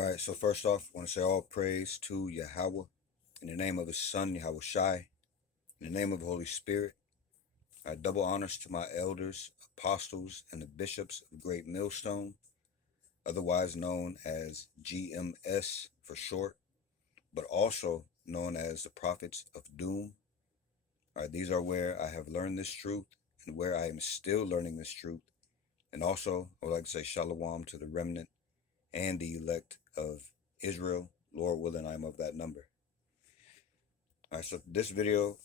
All right, so first off, I want to say all praise to Yahweh in the name of his son, Yahweh Shai, in the name of the Holy Spirit. I double honors to my elders, apostles, and the bishops of Great Millstone, otherwise known as GMS for short, but also known as the prophets of doom. All right, these are where I have learned this truth and where I am still learning this truth. And also, I would like to say shalom to the remnant and the elect of Israel. Lord willing, I am of that number. All right, so this video,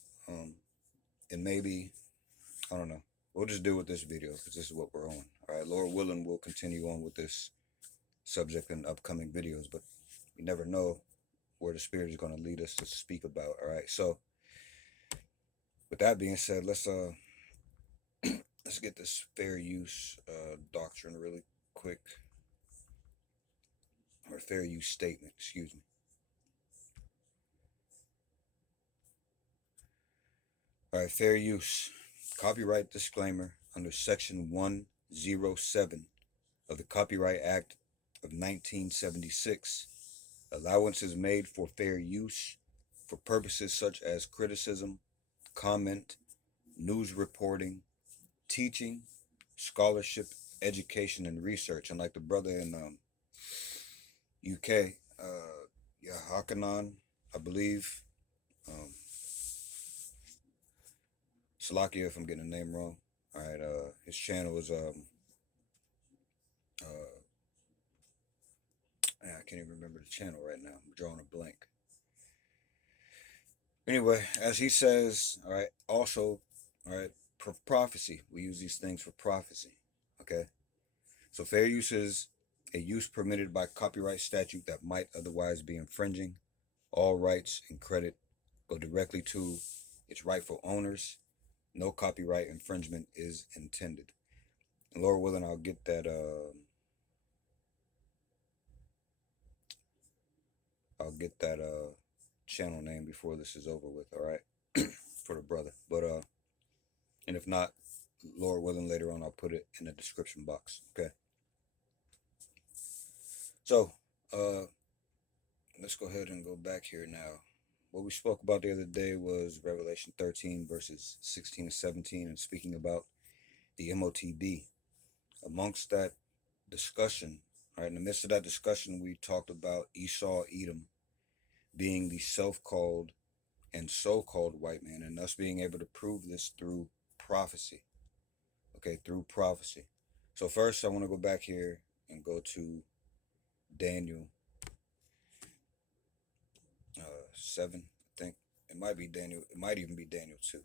it may be, I don't know. We'll just deal with this video because this is what we're on. All right, Lord willing, we'll continue on with this subject in upcoming videos, but you never know where the Spirit is going to lead us to speak about. All right, so with that being said, let's get this fair use doctrine really quick, or fair use statement, excuse me. All right, fair use. Copyright disclaimer under Section 107 of the Copyright Act of 1976. Allowance is made for fair use for purposes such as criticism, comment, news reporting, teaching, scholarship, education, and research. And like the brother in UK, Hakanan, I believe, um, Salakia, if I'm getting the name wrong. All right, his channel is I can't even remember the channel right now. I'm drawing a blank. Anyway, as he says, all right, also, all right, prophecy. We use these things for prophecy. Okay. So fair use is a use permitted by copyright statute that might otherwise be infringing. All rights and credit go directly to its rightful owners. No copyright infringement is intended. And Lord willing, I'll get that channel name before this is over with, all right? For the brother. But and if not, Lord willing, later on I'll put it in the description box. Okay. So let's go ahead and go back here now. What we spoke about the other day was Revelation 13 verses 16 to 17, and speaking about the MOTB. Amongst that discussion, right, in the midst of that discussion, we talked about Esau, Edom, being the self-called and so-called white man, and us being able to prove this through prophecy. Okay, through prophecy. So first, I want to go back here and go to Daniel 7, I think. It might be Daniel. It might even be Daniel 2.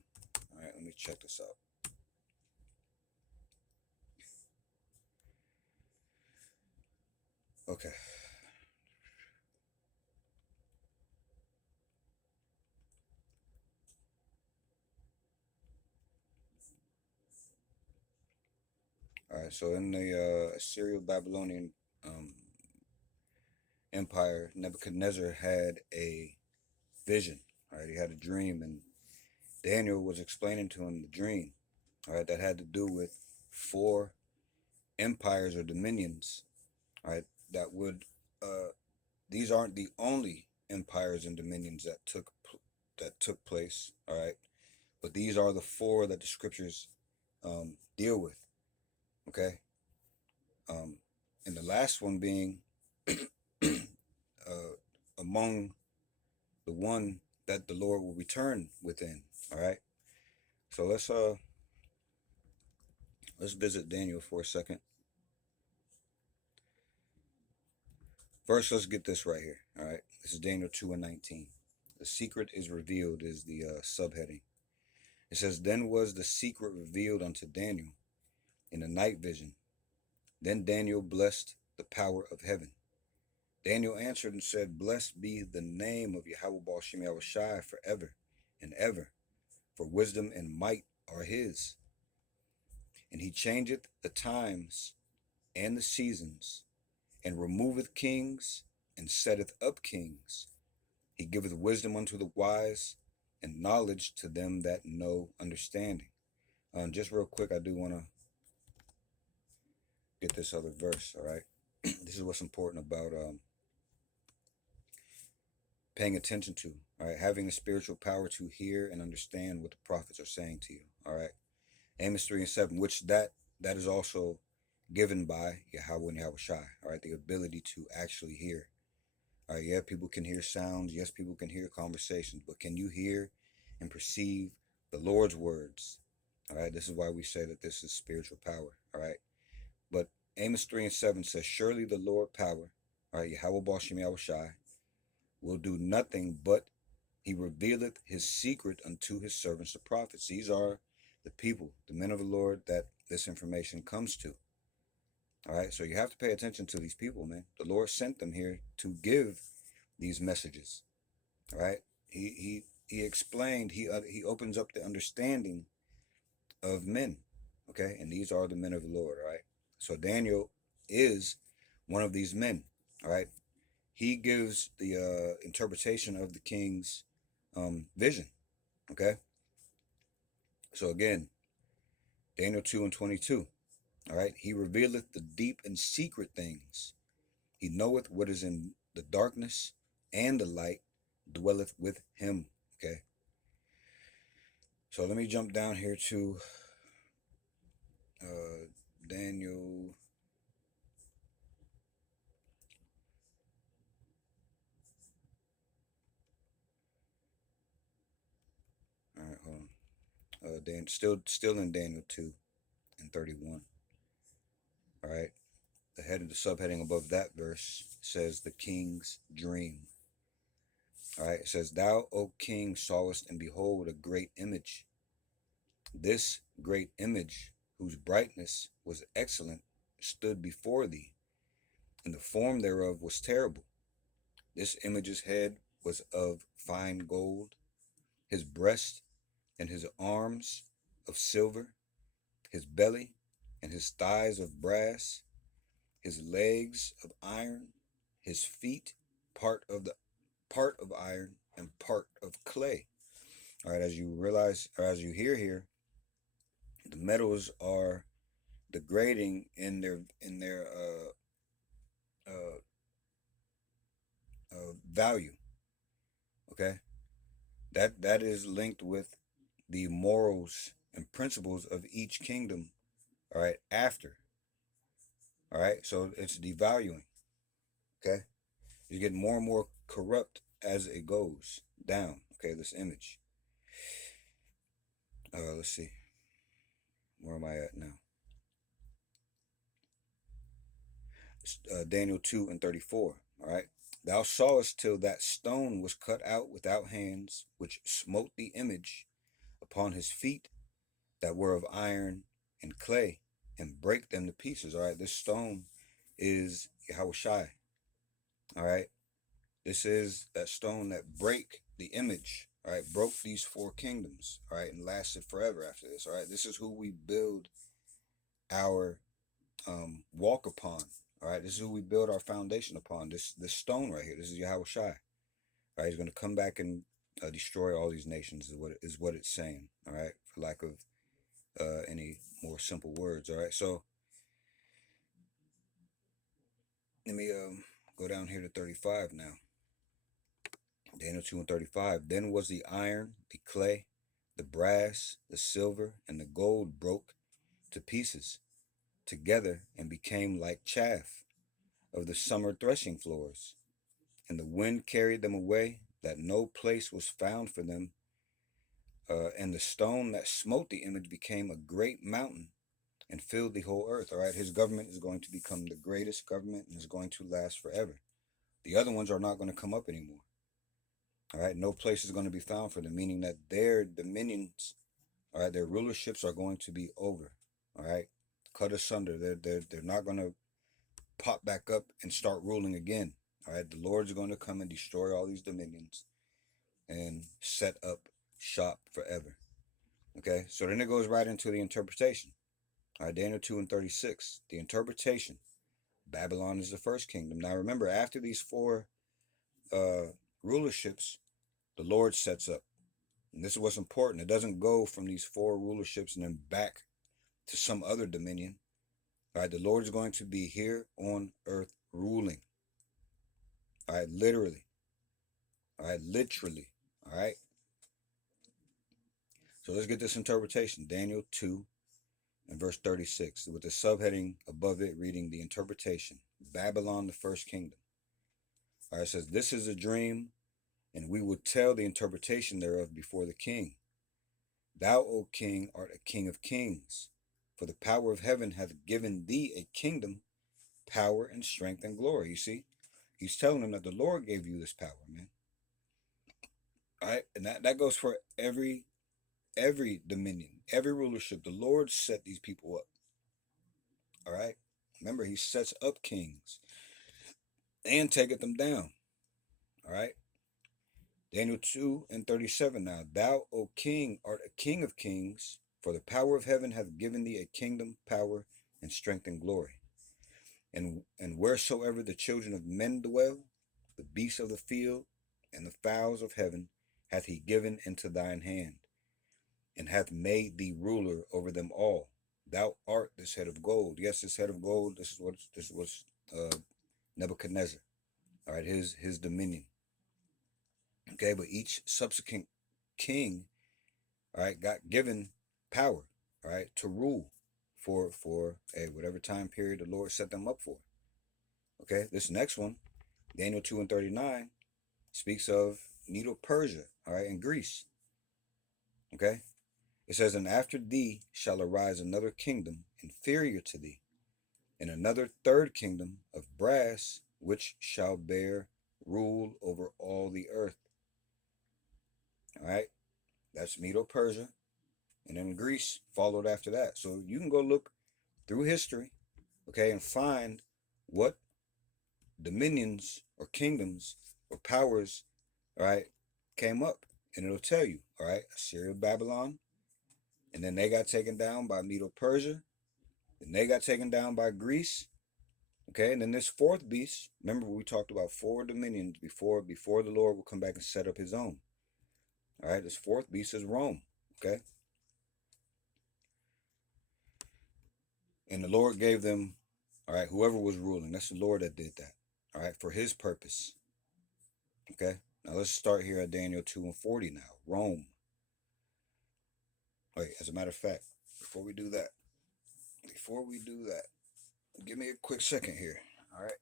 All right, let me check this out. Okay. All right, so in the Assyrio-Babylonian Empire, Nebuchadnezzar had a vision. All right, he had a dream, and Daniel was explaining to him the dream. All right, that had to do with 4 empires or dominions. All right, that would these aren't the only empires and dominions that took place. All right, but these are the 4 that the scriptures deal with. Okay, and the last one being among the one that the Lord will return within. All right, so let's visit Daniel for a second. First, let's get this right here. All right, this is Daniel 2 and 19. The secret is revealed is the subheading. It says, "Then was the secret revealed unto Daniel in a night vision. Then Daniel blessed the power of heaven. Daniel answered and said, Blessed be the name of Yahweh Baal Shem Yahweh Shai forever and ever, for wisdom and might are his. And he changeth the times and the seasons, and removeth kings, and setteth up kings. He giveth wisdom unto the wise, and knowledge to them that know understanding." Just real quick, I do want to get this other verse, all right? This is what's important about paying attention to, all right, having the spiritual power to hear and understand what the prophets are saying to you, all right. Amos 3 and 7, which that is also given by Yahweh and Yahweh Shai, all right, the ability to actually hear. All right, yeah, people can hear sounds. Yes, people can hear conversations, but can you hear and perceive the Lord's words? All right, this is why we say that this is spiritual power. All right, but Amos 3 and 7 says, surely the Lord power, all right, Yahweh Bashim Yahweh Shai, will do nothing but he revealeth his secret unto his servants the prophets. These are the people, the men of the Lord that this information comes to. All right, so you have to pay attention to these people, man. The Lord sent them here to give these messages. All right, he explained. He opens up the understanding of men. Okay, and these are the men of the Lord. All right, so Daniel is one of these men. All right, he gives the interpretation of the king's vision. Okay, so again, Daniel 2 and 22. All right, he revealeth the deep and secret things. He knoweth what is in the darkness, and the light dwelleth with him. Okay, so let me jump down here to Daniel. All right, hold on. Still in Daniel 2 and 31. All right, the head of the subheading above that verse says the king's dream. All right, it says, thou, O king, sawest and behold a great image. This great image, whose brightness was excellent, stood before thee, and the form thereof was terrible. This image's head was of fine gold, his breast and his arms of silver, his belly and his thighs of brass, his legs of iron, his feet part of iron and part of clay. All right, as you realize, or as you hear here, the metals are degrading in their uh, value. Okay, that is linked with the morals and principles of each kingdom. All right, after. All right, so it's devaluing. Okay, you get more and more corrupt as it goes down. Okay, this image. Let's see. Where am I at now? Daniel 2 and 34. All right. Thou sawest till that stone was cut out without hands, which smote the image upon his feet that were of iron and clay, and break them to pieces. All right. This stone is Yahweh Shai. All right. This is that stone that break the image. All right. Broke these four kingdoms. All right. And lasted forever after this. All right. This is who we build our walk upon. All right, this is who we build our foundation upon. This stone right here. This is Yahweh Shai. All right, he's going to come back and destroy all these nations. Is what it's saying. All right, for lack of any more simple words. All right, so let me go down here to 35 now. Daniel 2 and 35. Then was the iron, the clay, the brass, the silver, and the gold broke to pieces together and became like chaff of the summer threshing floors. And the wind carried them away, that no place was found for them. And the stone that smote the image became a great mountain and filled the whole earth. All right, his government is going to become the greatest government and is going to last forever. The other ones are not going to come up anymore. All right, no place is going to be found for them, meaning that their dominions, all right, their rulerships are going to be over. All right, cut asunder. They're not going to pop back up and start ruling again. All right, the Lord's going to come and destroy all these dominions and set up shop forever. Okay, so then it goes right into the interpretation. All right, Daniel 2 and 36. The interpretation. Babylon is the first kingdom. Now remember, after these four rulerships, the Lord sets up. And this is what's important. It doesn't go from these four rulerships and then back to some other dominion. All right, the Lord is going to be here on earth ruling. All right, literally. All right, literally. All right. So let's get this interpretation. Daniel 2 and verse 36, with the subheading above it reading the interpretation. Babylon, the first kingdom. All right, it says, this is a dream, and we will tell the interpretation thereof before the king. Thou, O king, art a king of kings, for the power of heaven hath given thee a kingdom, power, and strength, and glory. You see, he's telling them that the Lord gave you this power, man. All right, and that goes for every dominion, every rulership. The Lord set these people up. All right, remember, he sets up kings and taketh them down. All right, Daniel 2 and 37 now. Thou, O king, art a king of kings, for the power of heaven hath given thee a kingdom, power, and strength, and glory. And wheresoever the children of men dwell, the beasts of the field, and the fowls of heaven, hath he given into thine hand, and hath made thee ruler over them all. Thou art this head of gold. Yes, this head of gold, this was Nebuchadnezzar. All right, his dominion. Okay, but each subsequent king, all right, got given power, all right, to rule for whatever time period the Lord set them up for. Okay, this next one, Daniel 2 and 39, speaks of Medo-Persia, all right, and Greece. Okay, it says, and after thee shall arise another kingdom inferior to thee, and another third kingdom of brass, which shall bear rule over all the earth. All right, that's Medo-Persia, and then Greece followed after that. So you can go look through history, okay, and find what dominions or kingdoms or powers, all right, came up, and it'll tell you, all right, Assyria, Babylon, and then they got taken down by Medo-Persia, then they got taken down by Greece, okay, and then this fourth beast. Remember, we talked about 4 dominions before the Lord will come back and set up his own. All right, this fourth beast is Rome, okay, and the Lord gave them, all right, whoever was ruling. That's the Lord that did that, all right, for his purpose. Okay, now let's start here at Daniel 2 and 40 now. Rome. Wait, as a matter of fact, before we do that, give me a quick second here. All right.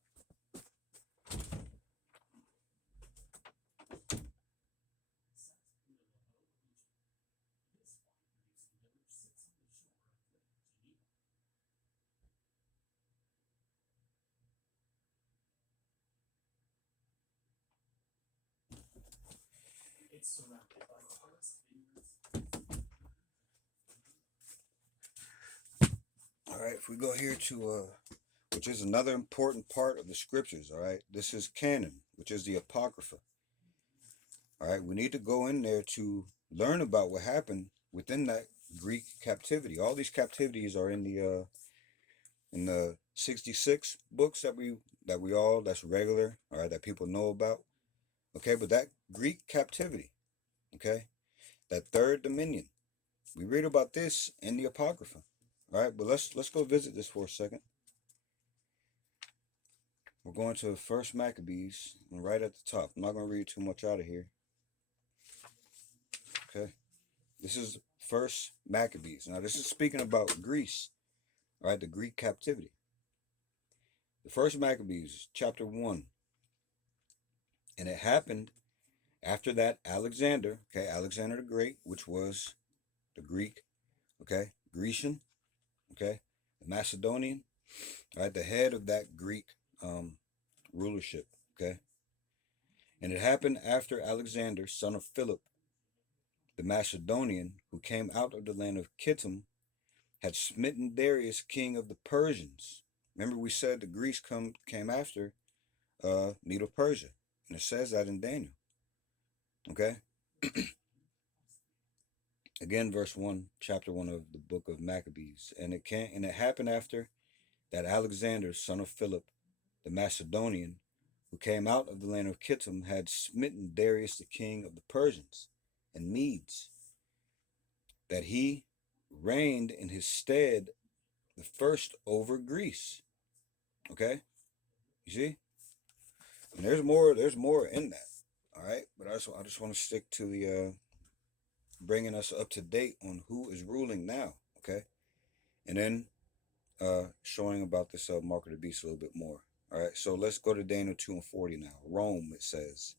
All right, if we go here to which is another important part of the scriptures, all right? This is canon, which is the Apocrypha. All right, we need to go in there to learn about what happened within that Greek captivity. All these captivities are in the 66 books that's regular, all right, that people know about. Okay, but that Greek captivity, okay, that third dominion, we read about this in the Apocrypha. All right, but let's go visit this for a second. We're going to First Maccabees, and right at the top. I'm not going to read too much out of here. Okay, this is First Maccabees. Now this is speaking about Greece. All right, the Greek captivity. The First Maccabees, chapter 1. And it happened after that Alexander, okay, Alexander the Great, which was the Greek, okay, Grecian, okay, the Macedonian, all right, the head of that Greek rulership, okay. And it happened after Alexander, son of Philip, the Macedonian, who came out of the land of Kittim, had smitten Darius, king of the Persians. Remember, we said the Greeks came after Medo-Persia, and it says that in Daniel. Okay. Again, verse 1, chapter 1 of the book of Maccabees. And it happened after that Alexander, son of Philip, the Macedonian, who came out of the land of Kittim, had smitten Darius, the king of the Persians and Medes, that he reigned in his stead the first over Greece. Okay? You see? And there's more in that. All right, but I just want to stick to the bringing us up to date on who is ruling now. Okay, and then showing about this mark of the beast a little bit more. All right, so let's go to Daniel 2:40 now. Rome, it says,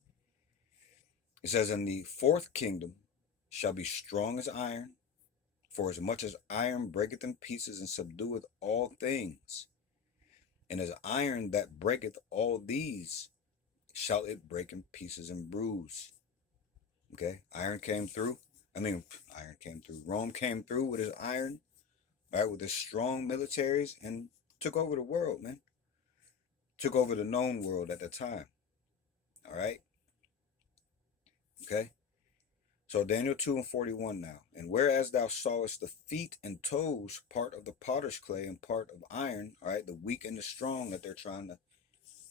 in the fourth kingdom shall be strong as iron, for as much as iron breaketh in pieces and subdueth all things, and as iron that breaketh all these, shall it break in pieces and bruise. Okay, iron came through. Iron came through. Rome came through with his iron, right, with his strong militaries, and took over the world, man. Took over the known world at the time. All right, okay. So Daniel 2:41 now. And whereas thou sawest the feet and toes, part of the potter's clay and part of iron, all right, the weak and the strong that they're trying to,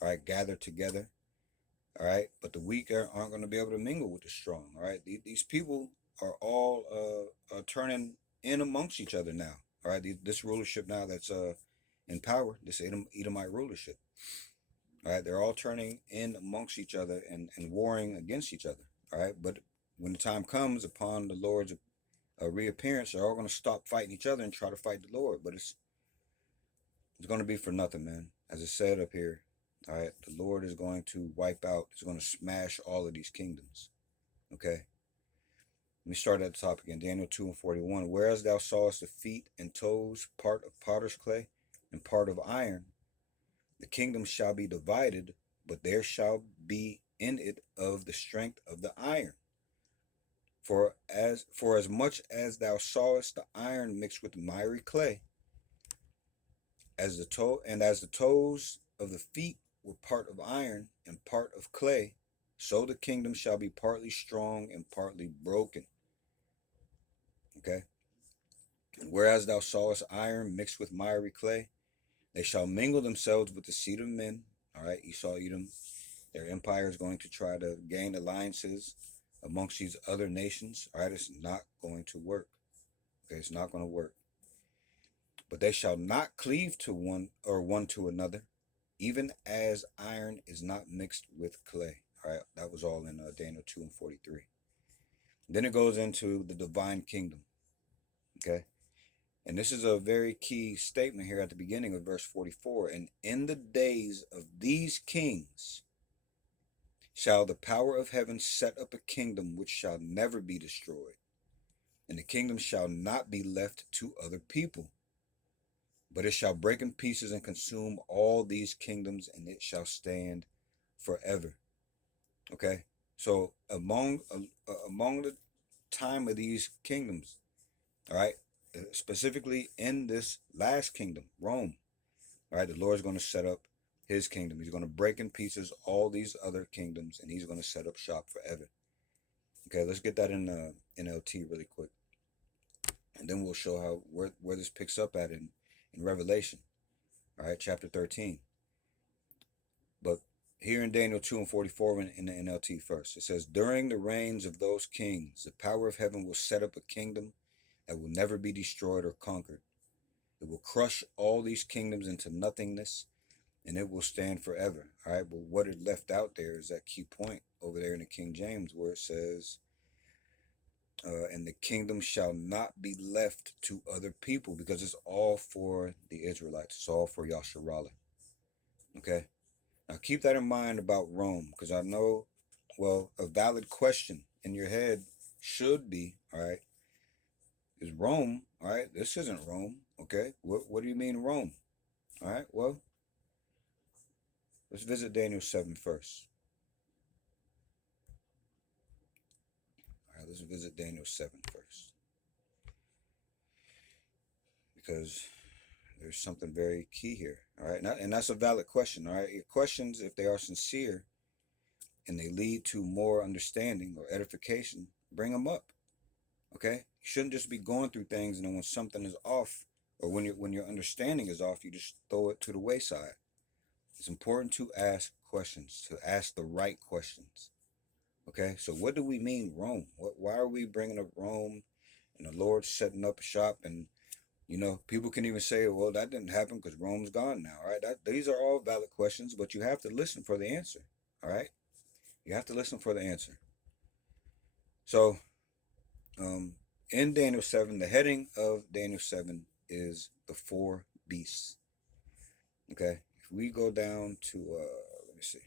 all right, gather together, all right, but the weak aren't going to be able to mingle with the strong, all right. These people are all turning in amongst each other now, all right. This rulership now that's in power, this Edomite rulership, all right, they're all turning in amongst each other and warring against each other, all right. But when the time comes upon the Lord's reappearance, they're all going to stop fighting each other and try to fight the Lord. But it's going to be for nothing, man. As it said up here, all right, the Lord is going to wipe out, he's going to smash all of these kingdoms. Okay. Let me start at the top again. Daniel 2:41. Whereas thou sawest the feet and toes, part of potter's clay and part of iron, the kingdom shall be divided, but there shall be in it of the strength of the iron. For as much as thou sawest the iron mixed with miry clay, as the toes of the feet were part of iron and part of clay, so the kingdom shall be partly strong and partly broken. Okay. And whereas thou sawest iron mixed with miry clay, they shall mingle themselves with the seed of men. All right, Esau, Edom, their empire is going to try to gain alliances amongst these other nations. All right, it's not going to work. Okay, it's not going to work. But they shall not cleave to one to another, even as iron is not mixed with clay. All right, that was all in Daniel 2:43. Then it goes into the divine kingdom. Okay, and this is a very key statement here at the beginning of verse 44. And in the days of these kings shall the power of heaven set up a kingdom which shall never be destroyed, and the kingdom shall not be left to other people, but it shall break in pieces and consume all these kingdoms, and it shall stand forever. Okay, so among the time of these kingdoms, all right, specifically in this last kingdom, Rome, all right, the Lord is going to set up his kingdom. He's going to break in pieces all these other kingdoms, and he's going to set up shop forever. Okay, let's get that in NLT really quick, and then we'll show how where this picks up at in Revelation. All right, chapter 13. But here in Daniel 2:44 in the NLT first, it says, during the reigns of those kings, the power of heaven will set up a kingdom that will never be destroyed or conquered. It will crush all these kingdoms into nothingness, and it will stand forever. All right, but what it left out there is that key point over there in the King James where it says, and the kingdom shall not be left to other people, because it's all for the Israelites. It's all for Yasharallah. Okay? Now keep that in mind about Rome, because I know, well, a valid question in your head should be, all right, is Rome, all right, this isn't Rome, okay? What do you mean Rome? All right, well, let's visit Daniel 7 first. All right, let's visit Daniel 7 first. Because there's something very key here, all right? And that's a valid question, all right? Your questions, if they are sincere and they lead to more understanding or edification, bring them up, okay? You shouldn't just be going through things and then when something is off or when your understanding is off, you just throw it to the wayside. It's important to ask questions, to ask the right questions, okay? So what do we mean Rome? Why are we bringing up Rome and the Lord setting up a shop? And people can even say, well, that didn't happen because Rome's gone now, all right? These are all valid questions, but you have to listen for the answer, all right? You have to listen for the answer. So, in Daniel 7, the heading of Daniel 7 is the four beasts. Okay, if we go down to, let me see.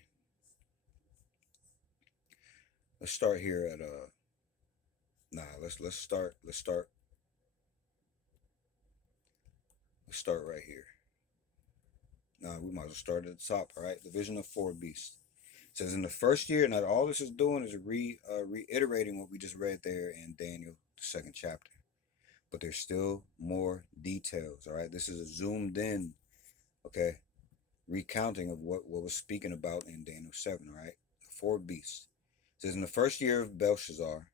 Let's start here at let's start right here. We might as well start at the top. All right, the vision of four beasts. It says in the first year. Now all this is doing is reiterating what we just read there in Daniel, the second chapter. But there's still more details. All right, this is a zoomed in, okay, recounting of what was speaking about in Daniel 7. All right, the four beasts. It says in the first year of Belshazzar,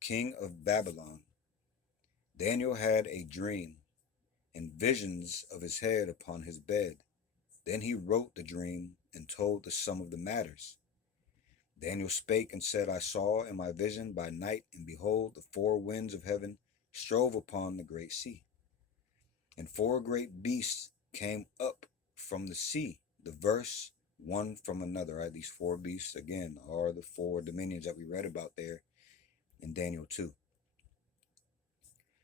king of Babylon, Daniel had a dream and visions of his head upon his bed. Then he wrote the dream and told the sum of the matters. Daniel spake and said, I saw in my vision by night, and behold, the four winds of heaven strove upon the great sea. And four great beasts came up from the sea, diverse one from another. Right? These four beasts, again, are the four dominions that we read about there in Daniel 2.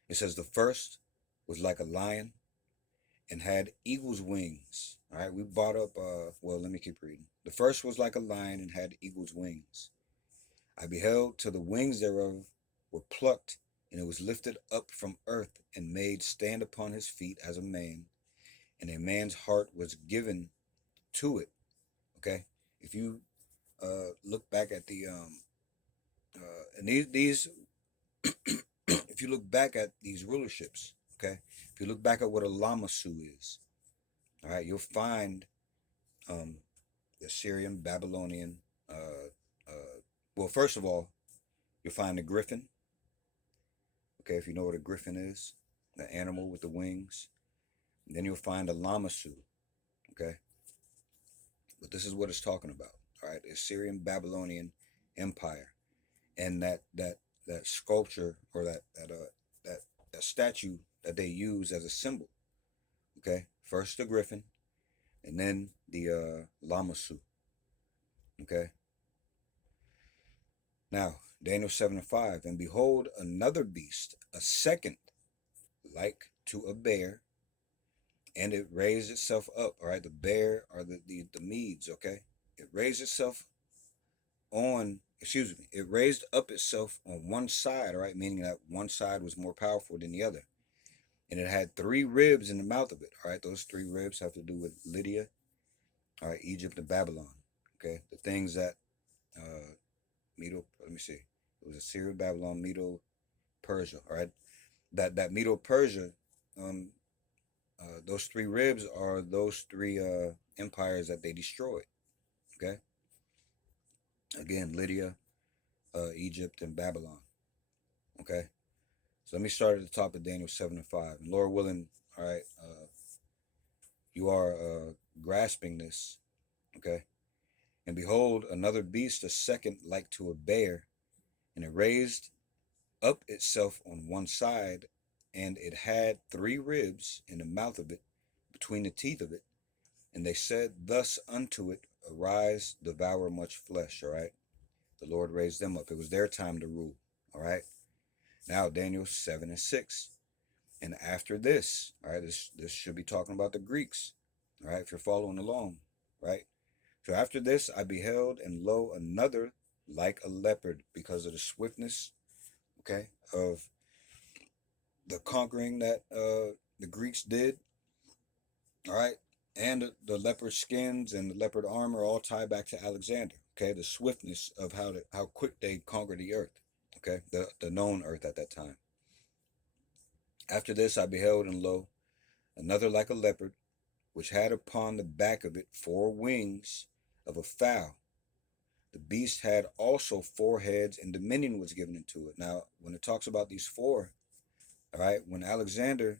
It says the first was like a lion and had eagle's wings. All right, we brought up, let me keep reading. The first was like a lion and had eagle's wings. I beheld till the wings thereof were plucked, and it was lifted up from earth and made stand upon his feet as a man, and a man's heart was given to it. Okay, if you look back at the and these if you look back at these rulerships, okay, if you look back at what a Lamassu is, all right, you'll find the Syrian, Babylonian. Well, first of all, you'll find the griffin. Okay, if you know what a griffin is, the animal with the wings. And then you'll find a Lamassu. Okay, but this is what it's talking about. All right, the Syrian Babylonian Empire, and that sculpture or that statue that they use as a symbol. Okay, first the griffin, and then the Lamassu. Okay. Now, Daniel 7 and 5, and behold, another beast, a second, like to a bear, and it raised itself up. All right, the bear are the Medes, okay? It raised itself it raised up itself on one side, all right, meaning that one side was more powerful than the other. And it had three ribs in the mouth of it, all right? Those three ribs have to do with Lydia, all right, Egypt and Babylon, okay? The things that, let me see. It was Assyria, Babylon, Medo, Persia, all right? That Medo Persia, those three ribs are those three empires that they destroyed, okay? Again, Lydia, Egypt, and Babylon, okay? So let me start at the top of Daniel 7 and 5. And Lord willing, all right, you are grasping this, okay? And behold, another beast, a second like to a bear, and it raised up itself on one side, and it had three ribs in the mouth of it, between the teeth of it. And they said thus unto it, arise, devour much flesh, all right? The Lord raised them up. It was their time to rule, all right? Now, Daniel 7 and 6. And after this, all right, this should be talking about the Greeks, all right, if you're following along, right? So after this, I beheld, and lo, another like a leopard, because of the swiftness, okay, of the conquering that the Greeks did, all right, and the leopard skins and the leopard armor all tie back to Alexander, okay, the swiftness of how quick they conquered the earth, okay, the known earth at that time. After this, I beheld, and lo, another like a leopard, which had upon the back of it four wings of a fowl. The beast had also four heads, and dominion was given into it. Now, when it talks about these four, all right, when Alexander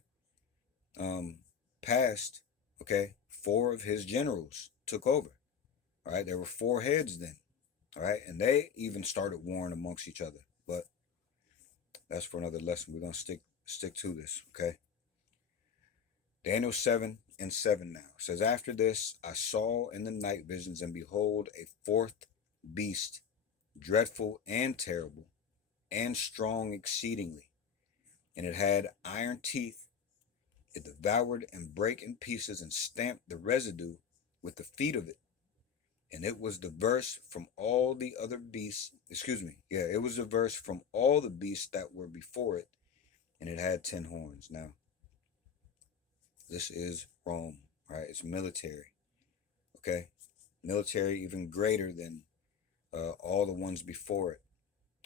passed, okay, four of his generals took over. All right, there were four heads then. All right, and they even started warring amongst each other. But that's for another lesson. We're gonna stick to this, okay? Daniel 7 and 7 now. It says, after this I saw in the night visions, and behold, a fourth beast dreadful and terrible, and strong exceedingly. And it had iron teeth. It devoured and brake in pieces and stamped the residue with the feet of it. And it was diverse from all the other beasts. Excuse me. Yeah, it was diverse from all the beasts that were before it. And it had 10 horns. Now, this is Rome, right? It's military, okay? Military even greater than all the ones before it,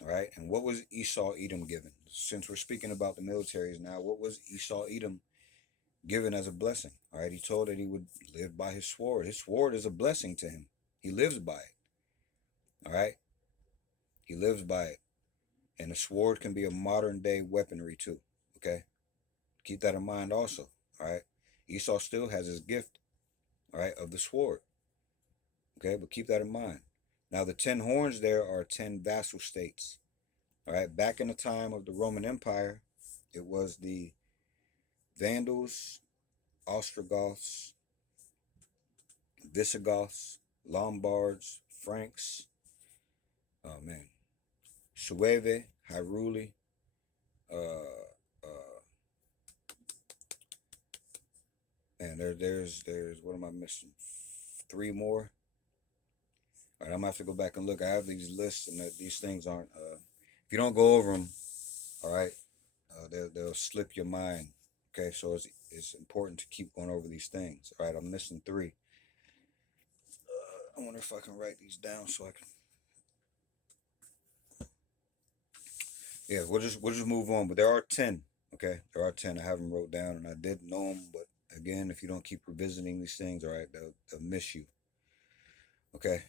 all right? And what was Esau Edom given? Since we're speaking about the militaries now, what was Esau Edom given as a blessing? All right, he told that he would live by his sword. His sword is a blessing to him. He lives by it. All right, he lives by it, and a sword can be a modern day weaponry too. Okay, keep that in mind also. All right, Esau still has his gift. All right, of the sword. Okay, but keep that in mind. Now the 10 horns there are 10 vassal states. All right, back in the time of the Roman Empire, it was the Vandals, Ostrogoths, Visigoths, Lombards, Franks, oh man, Sueve, Hyrule, uh, uh, and there's what am I missing? 3 more. All right, I'm gonna have to go back and look. I have these lists, and these things aren't. If you don't go over them, all right, they'll slip your mind. Okay, so it's important to keep going over these things. All right, I'm missing 3. I wonder if I can write these down so I can. Yeah, we'll just move on. But there are 10. Okay, there are 10. I have them wrote down, and I did know them. But again, if you don't keep revisiting these things, all right, they'll miss you. Okay,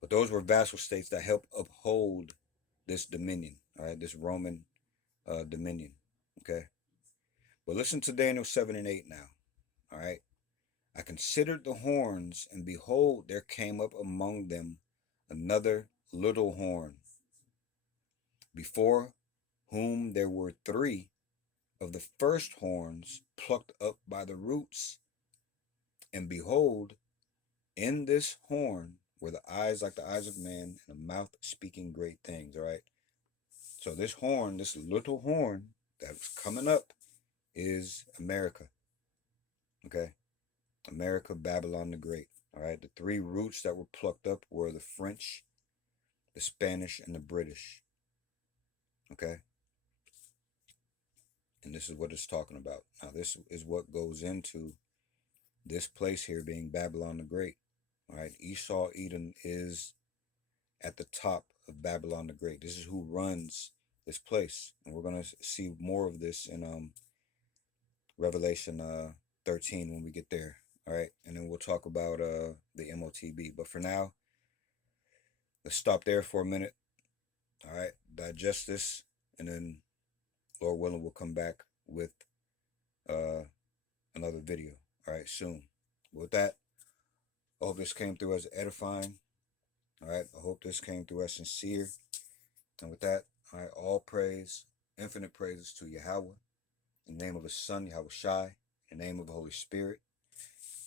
but those were vassal states that helped uphold this dominion. All right, this Roman dominion. Okay, but listen to Daniel 7 and 8 now. All right, I considered the horns, and behold, there came up among them another little horn, before whom there were 3 of the first horns plucked up by the roots. And behold, in this horn were the eyes like the eyes of man, and a mouth speaking great things. All right. So this horn, this little horn that's coming up, is America. Okay. America, Babylon the Great. All right. The 3 roots that were plucked up were the French, the Spanish, and the British. Okay. And this is what it's talking about. Now, this is what goes into this place here being Babylon the Great. All right, Esau Edom is at the top of Babylon the Great. This is who runs this place, and we're gonna see more of this in Revelation 13 when we get there. All right, and then we'll talk about the MOTB. But for now, let's stop there for a minute. All right, digest this, and then Lord willing, we'll come back with another video. All right, soon. With that, I hope this came through as edifying. All right, I hope this came through as sincere. And with that, all right, all praise, infinite praises to Yahweh, in the name of His Son, Yahweh Shai, in the name of the Holy Spirit.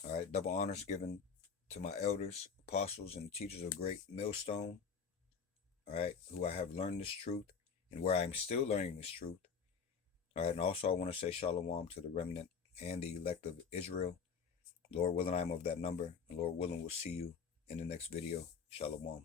All right, double honors given to my elders, apostles, and teachers of great millstone. All right, who I have learned this truth and where I am still learning this truth. All right, and also I want to say shalom to the remnant and the elect of Israel. Lord willing, I am of that number, and Lord willing, we'll see you in the next video. Shalom.